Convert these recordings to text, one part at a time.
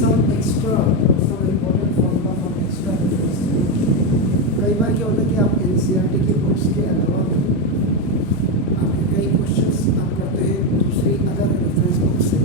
some extra, some important formula from extra reference. कई बार क्या होता है कि आप एनसीईआरटी की बुक्स के अलावा आपके कई क्वेश्चंस आप करते हैं दूसरी अदर रेफरेंस बुक से,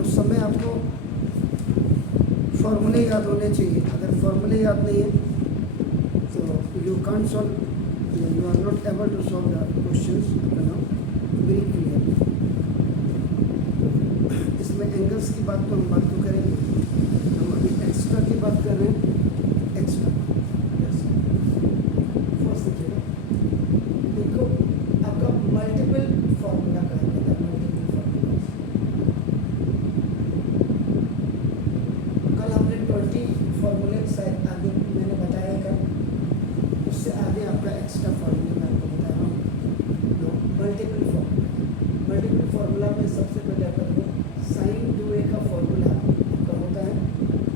उस समय आपको फॉर्मूले याद होने चाहिए. अगर फॉर्मूले याद नहीं है तो you can't solve, you are not able to solve the questions very clear. इसमें एंगल्स की बात तो हम बात तो करेंगे, हम अभी एक्स्ट्रा की बात कर रहे हैं. एक्स्ट्रा फर्स्ट देखिएगा, देखो आपका मल्टीपल फार्मूला कहा जाता है. मल्टीपल फार्मूला कल हमने 20 फार्मूले शायद आगे मैंने बताया कल, उससे आगे आपका एक्स्ट्रा फार्मूला मैं आपको बता रहा हूँ. मल्टीपल फार्मूला में सबसे पहले आपका साइन 2a का फॉर्मूला आपका होता है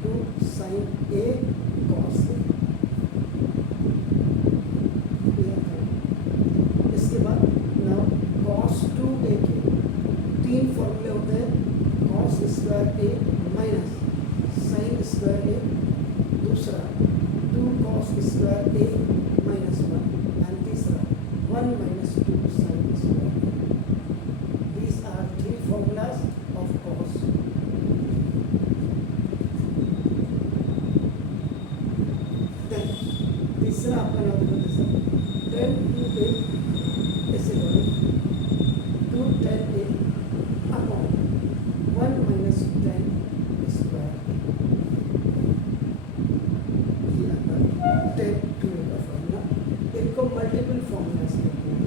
2 sin a cos a. इसके बाद नाउ cos 2a के 3 फॉर्मूले होते हैं. cos square a minus sin square a, दूसरा 2 cos square a minus 1 and तीसरा 1 minus 2 sin square a. These are 3 formulas of cos. Then तीसरा आपका नाम देखो, tan 2a ऐसे करो 2 tan a upon 1 minus tan square. ये आपका tan 2a का फॉर्मूला. इनको मल्टीपल फॉर्मूलाज कहते हैं.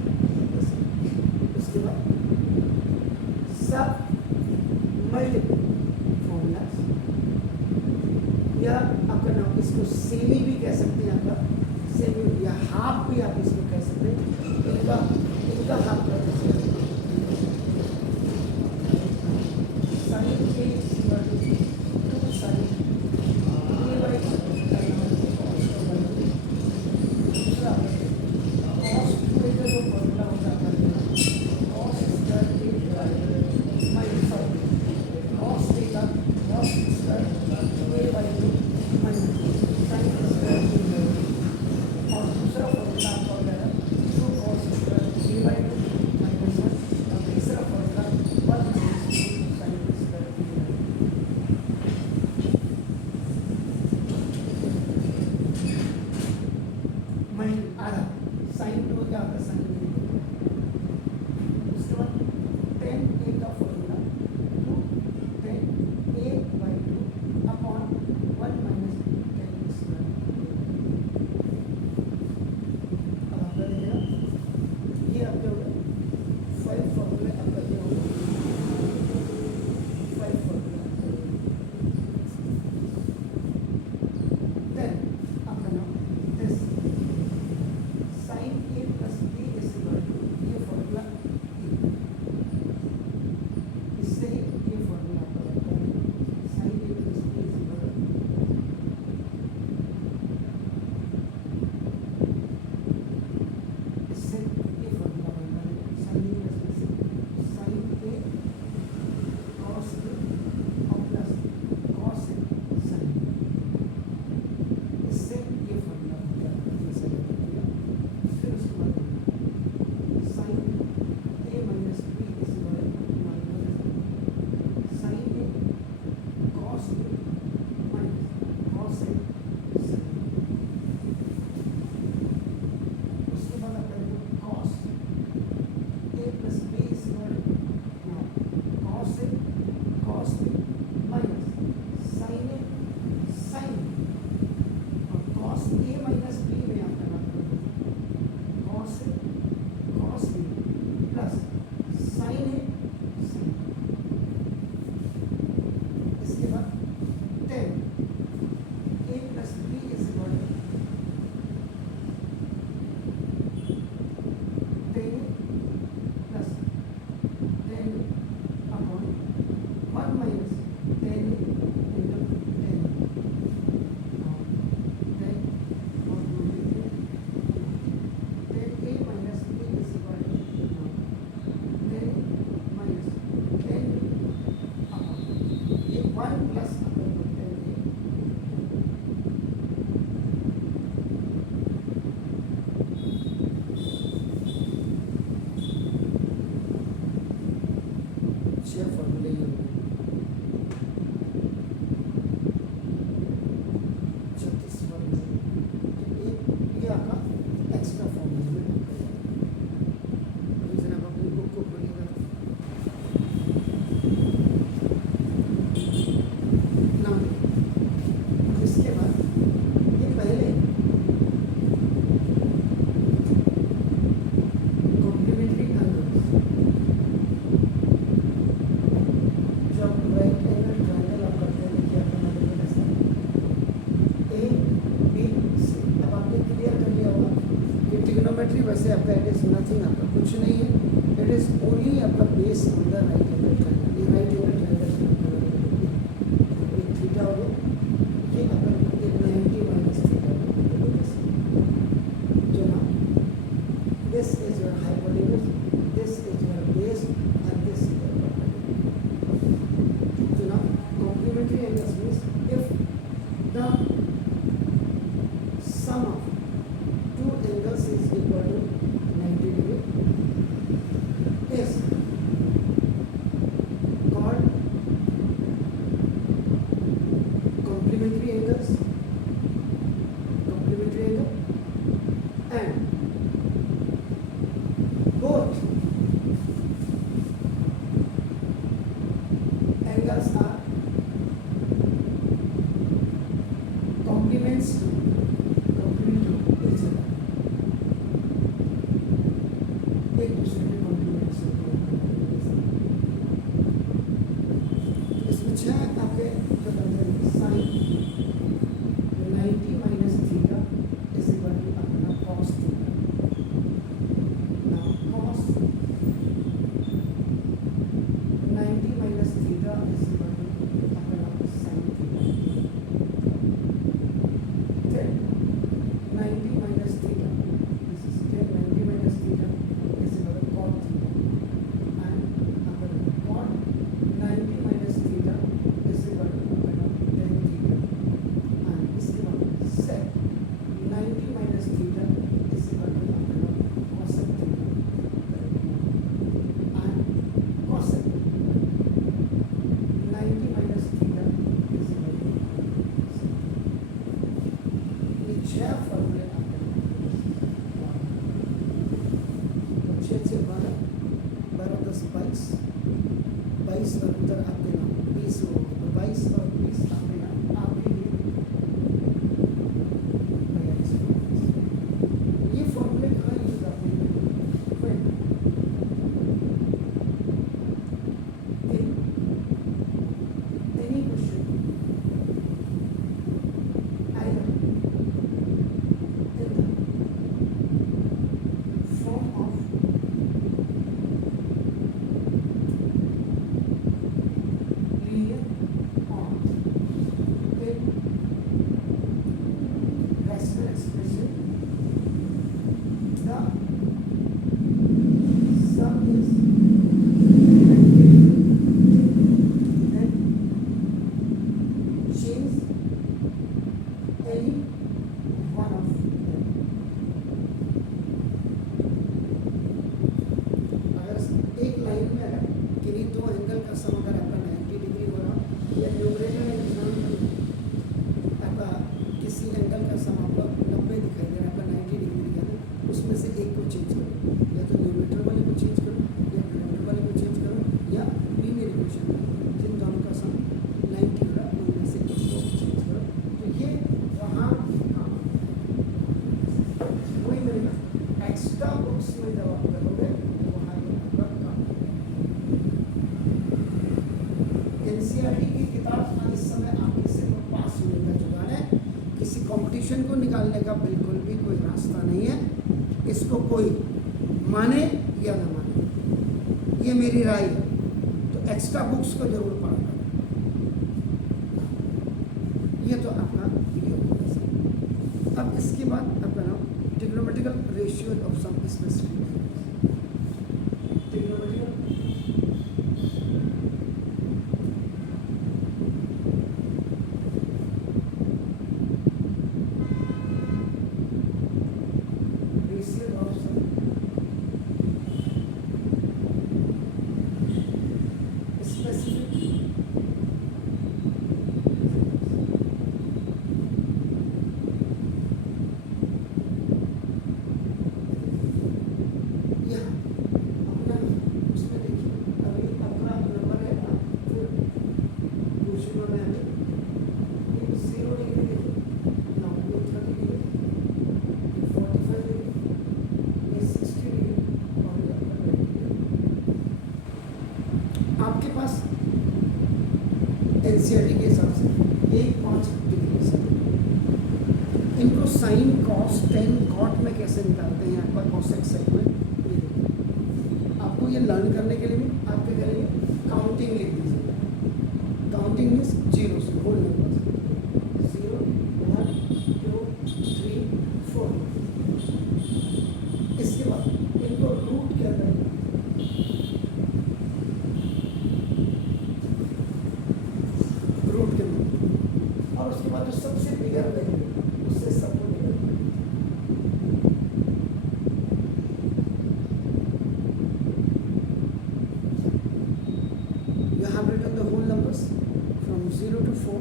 उसके बाद सब मल्टीपल फॉर्मूलाज, या आपका नाम इसको सेमी भी कह सकते हैं, आपका सेमी या हाफ भी आप इसको कह सकते हैं. इनका हाफ कर सकते हैं. Sine a equal to 2 sin a by दूसरा cos 2a का जो फॉर्मूला होता है cos square a minus 5 cos a का cos square a by 2 minus sin square a. और दूसरा फॉर्मूला आपका होता है 2 cos स्क्वायर a बाई 2 6 फॉर्मूले ये होंगे। 36 फॉर्मूले, ये आपका एक्स्ट्रा फॉर्मूले में आपका आप अपनी बुक को खोलिएगा ना। इसके बाद ये पहले कॉम्प्लीमेंट्री एंगल्स, जब राइट एंगल ट्रायंगल आप करते हैं, क्या करना है ऐसा ए बी सी। अब आपने क्लियर कर लिया होगा कि ट्रिग्नोमेट्री वैसे आपका इट इज नथिंग, आपका कुछ नहीं है, इट इज ओनली आपका base on the right angle triangle. ये राइट एंगल ट्रायंगल एक थीटा हो गया, ये आपका 90 माइनस थीटा जो ना, this is your hypotenuse, this is your base and this is your perpendicular. So now complementary angles means if the sum of two angles is equal to 90 degree is called complementary angles, complementary angle, and both angles are complements to each other, एक दूसरे के compliments होते हैं। इसमें 6 आपके जो बनते हैं sine 90 minus theta is equal to अपना cos theta. Now cos 90 minus theta is equal to अपना sine theta. then 90 minus theta, this is 90 minus theta is equal to cot theta, and upon cot 90 minus theta is equal to upon tan theta, and इसके बाद sec 90 minus theta is equal to upon cosec theta, and cosec 90 minus theta is equal to 6 फॉर्मूले आपके 6 से 12, 12 10 22, 22 और उधर आपके नाम 20 हो गए, तो 22 और 20 आपके नाम आपके लिए ये फॉर्मूले कहाँ यूज आपने एनी क्वेश्चन कंपटीशन को निकालने का बिल्कुल भी कोई रास्ता नहीं है, इसको कोई माने या ना माने, ये मेरी राय है। तो एक्स्ट्रा बुक्स को जरूर पढ़ना। ये तो आपका वीडियो। अब इसके बाद आपका नाम trigonometrical ratio of some specific specific आपके पास एनसीईआरटी के हिसाब से 1-5 डिग्री से इनको साइन कॉस टेन कॉट में कैसे निकालते हैं आपका कॉसेक सेगमेंट ये देखिए। आपको ये लर्न करने के लिए भी आप क्या करेंगे काउंटिंग लिख दीजिए। काउंटिंग मीन्स जीरो से होल नंबर 0 1 2 3 4। इसके बाद इनको रूट के अंदर रूट के अंदर और उसके बाद जो सबसे बिगर वैल्यू उससे सबको divide you have written the whole numbers from 0 to 4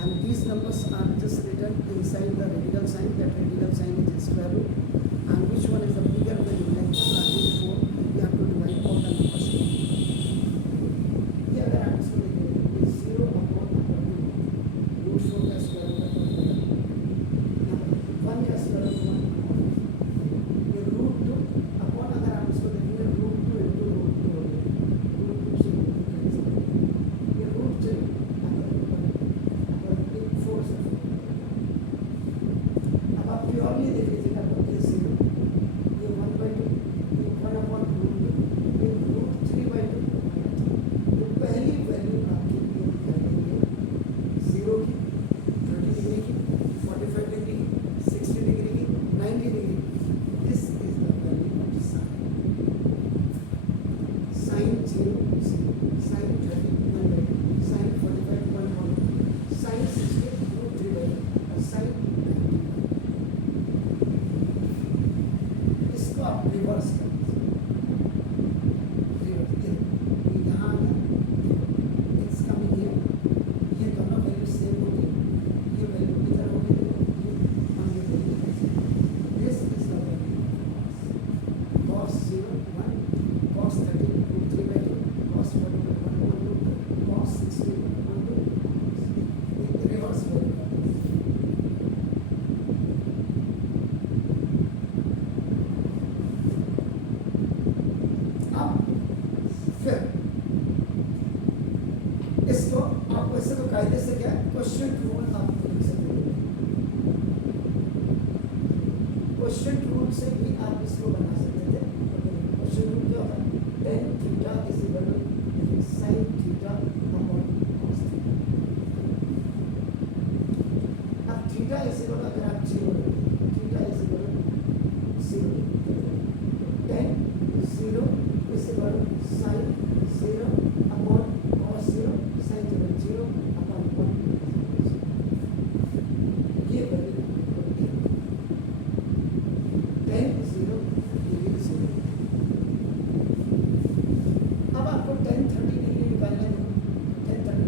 and these numbers are just written inside the radical sign. That radical sign is square root and which one is the bigger value like root 4 you have to divide all the numbers. ये अगर आप इसको देखें 0 upon root 4 का square root 1 का square root 1 ये root 2 upon अगर आप इसको देखेंगे रूट 2 into रूट 2 रूट 2 से ये रूट 3 अगर 4 से अब आप प्योरली देख लीजिएगा तो ये 0 ये 1/2 ये 1 upon रूट 2 ये रूट 3/2 तो पहली वैल्यू आपकी ये निकालेंगे 0 की 30 डिग्री की 45 डिग्री की 60 डिग्री की 90 डिग्री की। This is the value of sine. Sine 0 sine 30 1/2 sine 45 1/2 sine 60 root 3/2 और साइन 90। इसको आप रिवर्स कर दीजिए। यहाँ इट्स कमिंग हियर ये दोनों वैल्यू सेम होगी ये वैल्यू इधर होगी ये आगे value this is the value cos 0 1 cos 30 root 3/2 cos 45 1/2 cos 60 1/2 reverse value अब फिर इसको आप वैसे तो कायदे से क्या क्वेश्चन रूल आप लिख सकते हैं। क्वेश्चन रूल से भी आप इसको बना सकते थे। क्वेश्चन रूल क्या होता है tan theta is equal to sin theta upon cos theta. अब थीटा इज इक्वल अगर आप 0 theta is equal to 0 tan 0 is equal to sin 0 upon cos 0 sin 0 upon 1 ये वैल्यू tan 0 डिग्री 0। अब आपको tan 30 degree निकालना है। tan 30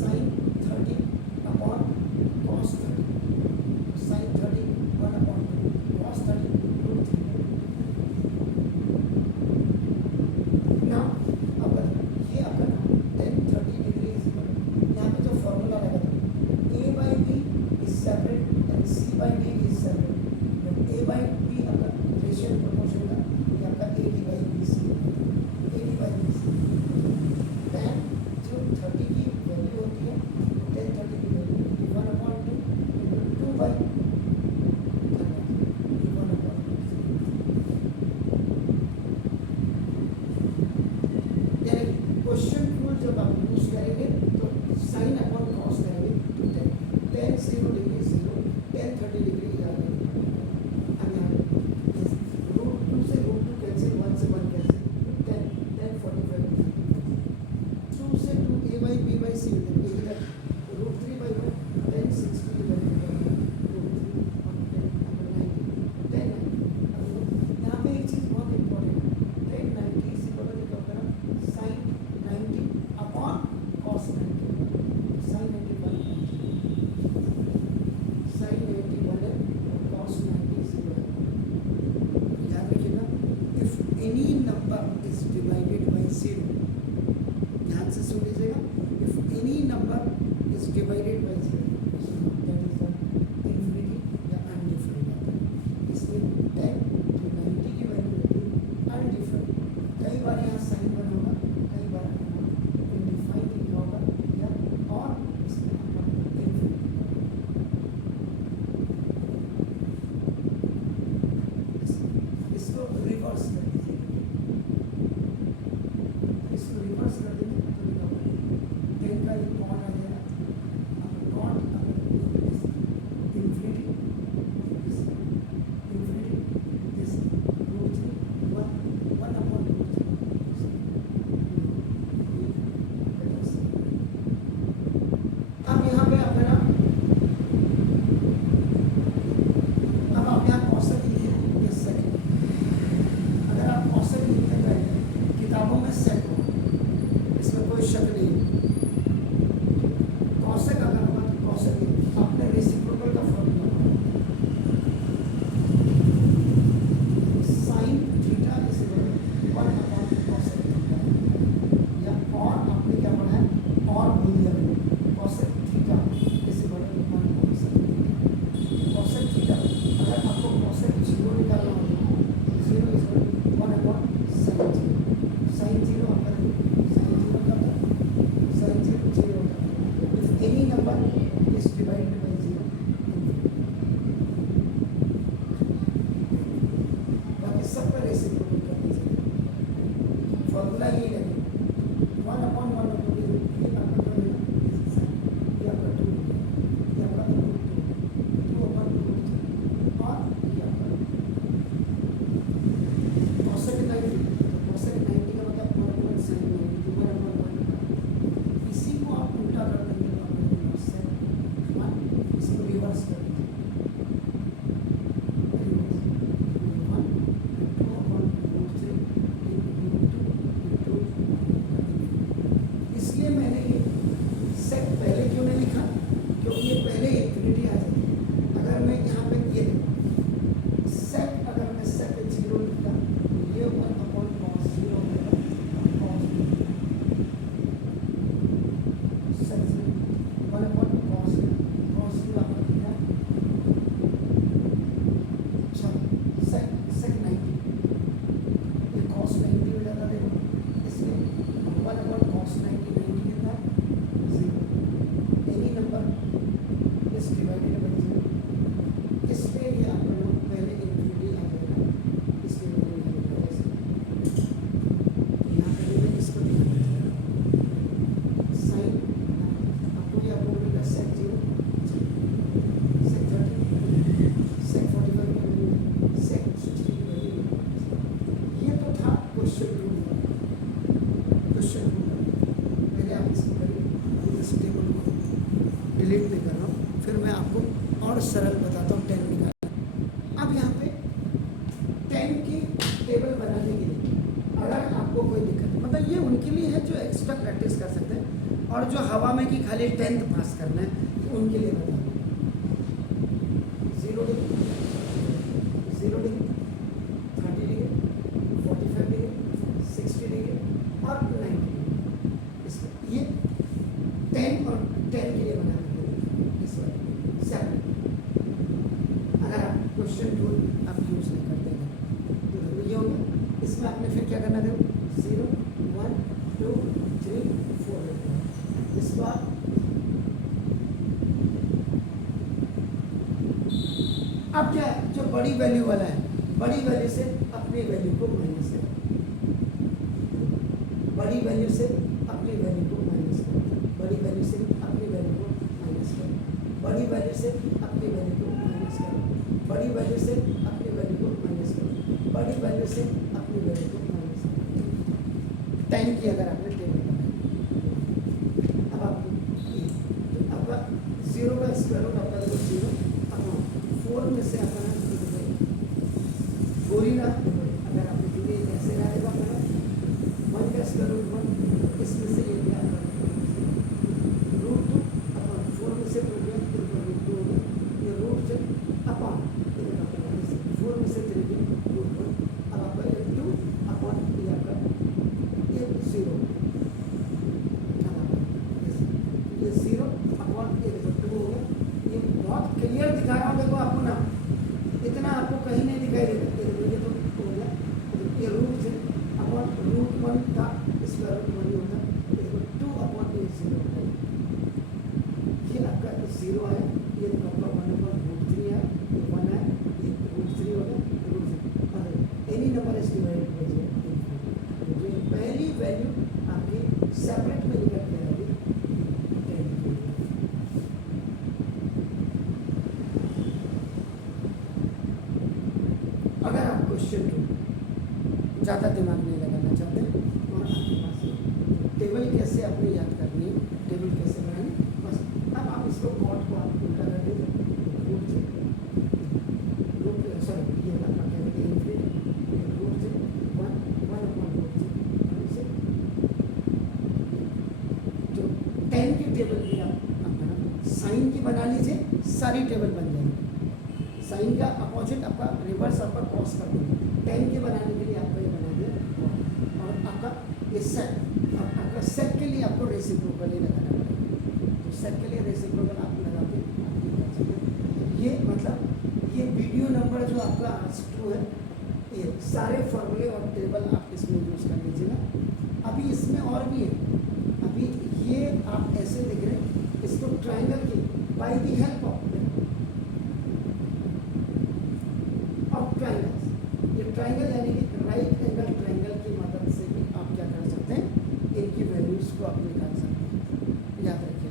sin 30 upon cos 30 sin 30 1 upon cos 30 root 3। Now, अगर ये अगर tan 30 डिग्री इज इक्वल यहाँ पे जो फॉर्मूला लगा था a/b is separate and c/d is separate but a/b अगर रेशियो प्रोपोर्शन का ये आपका a/bc tan जो 30 की वैल्यू होती है tan 30 की वैल्यू 1/2 into 2/1/2 यानी क्वेश्चन रूल जब आप यूज करेंगे तो साइन अपॉन कॉस करेंगे तो tan 0 degree 0 tan 30 degree root 2 से रूट 2 कैंसिल 1 से 1 कैंसिल tan 45 2 से 2 a/b/c इधर root 3/1 tan 60 divided by root 3 tan 90 यहाँ पे एक चीज़ बहुत इंपॉर्टेंट है tan 90 इज इक्वल टू क्या होगा sin 90 आंसर सुन लीजिएगा, if any number is divided by 0 that is the infinity या अनडिफाइंड। इसमें 10 to 90 की वैल्यू होती है अनडिफाइंड। कई बार यहाँ साइन बना होगा, कई बार इनडिफाइंड लिखा होगा या और इसमें इन्फिनिटी। इसको रिवर्स कर दीजिए, इसको रिवर्स कर देंगे तो लिखा होगा 10 का ये कॉन आ जाएगा, कॉन infinity this root 3 1 upon root 3। अब यहाँ पे आपका ना, अब आप यहाँ औसत लिखिए या सेकंड। अगर आप औसत लिखते हैं किताबों में सेट हो, इसमें कोई शक नहीं। औसत अगर होगा तो औसत आपने रेसिप्रोकल का formula sine theta is equal 1 upon cosec theta, या और आपने क्या पढ़ा है और बोल दिया cosec theta is equal 1 cosec theta. Cosec theta अगर आपको कॉसेक 0 निकालना हो, 0 is equal 1 upon sine 0। Sine 0 आपका साइन 0 का साइन 0 0 होता है। If any number is divided by 0, बाकी सब पर रेसिप्रोकल कर दीजिए। फॉर्मूला ये है 1 अपॉन 1 अपॉन ये आपका क्या है, ये आपका 2, ये आपका रूट 2 अपॉन रूट 3 और ये आपका कॉसेक 90। तो कॉसेक 90 का मतलब 1 अपॉन साइन 90, 1 अपॉन 1। इसी को आप उल्टा कर देंगे तो आपको मिलेगा सेक 1, इसको रिवर्स कर दीजिए, इसलिए मैंने ये सेक पहले क्यों नहीं लिखा, क्योंकि ये पहले इन्फिनिटी आ जाती है। अगर मैं यहाँ पे ये सेक, अगर मैं सेक 0 लिखता, ये 1 अपॉन कॉस 0 होगा, कॉस सेक 1 अपॉन कॉस 0 आपका कितना, अच्छा सेक 90, ये कॉस 90 हो जाता है, इसलिए 1 अपॉन कॉस 90 कितना 0। Any number is divided by 0, इसलिए ये आपका लोग पहले इन्फिनिटी आ जाएगा, इसलिए मैंने लिखा है ऐसे। यहाँ पे मैंने इसको लिखा है साइन, आपको क्या बोलेगा सेक 0, सेक 30, सेक 45 की वैल्यू, सेक 60 की वैल्यू। ये तो था क्वेश्चन 2। क्वेश्चन 2 पहले आप इसको करिए, इस टेबल को डिलीट नहीं कर रहा हूँ, फिर मैं आपको और सरल बताता हूँ 10 निकालना। अब यहाँ पे 10 की टेबल बनाने के लिए अगर आपको कोई दिक्कत, मतलब ये उनके लिए है जो एक्स्ट्रा प्रैक्टिस कर सकते हैं, और जो हवा में कि खाली 10th पास करना है तो उनके लिए बता दूँ 0 degree, 0 degree, 30 degree, 45 degree, 60 degree और 90 डिग्री। इसमें ये 10 और 10 के लिए बनाने के लिए इस वाले 7। अगर आप क्वेश्चन 2 आप यूज़ नहीं करते हैं तो ये हो गया। इसमें आपने फिर क्या करना है, 0 1 2 3 4। इसको आप अब क्या जो बड़ी वैल्यू वाला है, बड़ी वैल्यू से अपनी वैल्यू को माइनस करें, बड़ी वैल्यू से अपनी वैल्यू को माइनस करें, बड़ी वैल्यू से अपनी वैल्यू को माइनस करें, बड़ी वैल्यू से अपनी वैल्यू को माइनस करें, बड़ी वैल्यू से अपनी वैल्यू को माइनस करें, बड़ी वैल्यू से अपनी वैल्यू को माइनस करें। 10 की अगर आपने टेबल बनाई, अब आप आपका 0 का स्क्वायर रूट आपका 0, अब 4 में से अपना 4 ही ना, अगर आपने क्योंकि ऐसे आएगा अपना 1 का स्क्वायर रूट 1, इसमें से ये क्या रूट 2 अपॉन 4 में से 2 गया, फिर रूट 2 हो गया, ये रूट से अपॉन 4 में से 3 गया रूट 1, अब आपका 2 अपॉन ये आपका ये 0। ये देखो 2 हो गया। ये बहुत क्लियर दिखा रहा हूँ देखो आपको ना, इतना आपको कहीं नहीं दिखाई देगा। ये देखो ये तो हो गया, ये रूट से अपॉन रूट 1 था, इसका रूट 1 ही होता। ये देखो 2 अपॉन ये 0 होता है, ये आपका 0 है। ये देखो आपका 1 अपॉन रूट 3 है, ये 1 है, ये रूट 3 हो गया, root 3 any number is divided by 0। तो ये पहली वैल्यू आपकी सेपरेट में निकल के आएगी 10। अगर आप क्वेश्चन ज़्यादा दिमाग नहीं लगाना चाहते और आपके पास टेबल कैसे आपने याद करनी है, टेबल कैसे बनानी, बस अब आप इसको कॉट को आप उल्टा कर दीजिए। रूट से रूट सॉरी ये आपका कैपिटल इनफिनिटी रूट से 1 अपॉन रूट से जो 10 की टेबल भी आप बना, साइन की बना लीजिए, सारी टेबल बन जाएगी। साइन का अपोजिट आपका रिवर्स आपका कॉस कर देंगे। 10 के बनाने के लिए आपको ये बना दिया, और आपका ये सेट, आपका सेट के लिए आपको रेसिप्रोकल ही लगाना पड़ेगा। तो सेट के लिए रेसिप्रोकल आप लगाते हैं, ये मतलब ये वीडियो नंबर जो आपका 2 है, ये सारे फॉर्मूले और टेबल आप इसमें यूज़ कर लीजिएगा। अभी इसमें और भी है, अभी ये आप ऐसे देख रहे हैं, इसको ट्राइंगल की by the help of triangles, ये ट्राइंगल यानी कि राइट एंगल ट्राइंगल की मदद से भी आप क्या कर सकते हैं, इनकी वैल्यूज़ को आप निकाल सकते हैं। याद रखिए,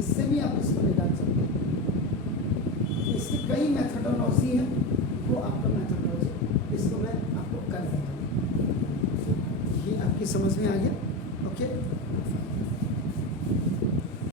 इससे भी आप इसको निकाल सकते हैं। इसकी कई मेथडोलॉजी है, वो आपका मेथडोलॉजी इसको मैं आपको कर देता हूँ। ये आपकी समझ में आ गया? ओके।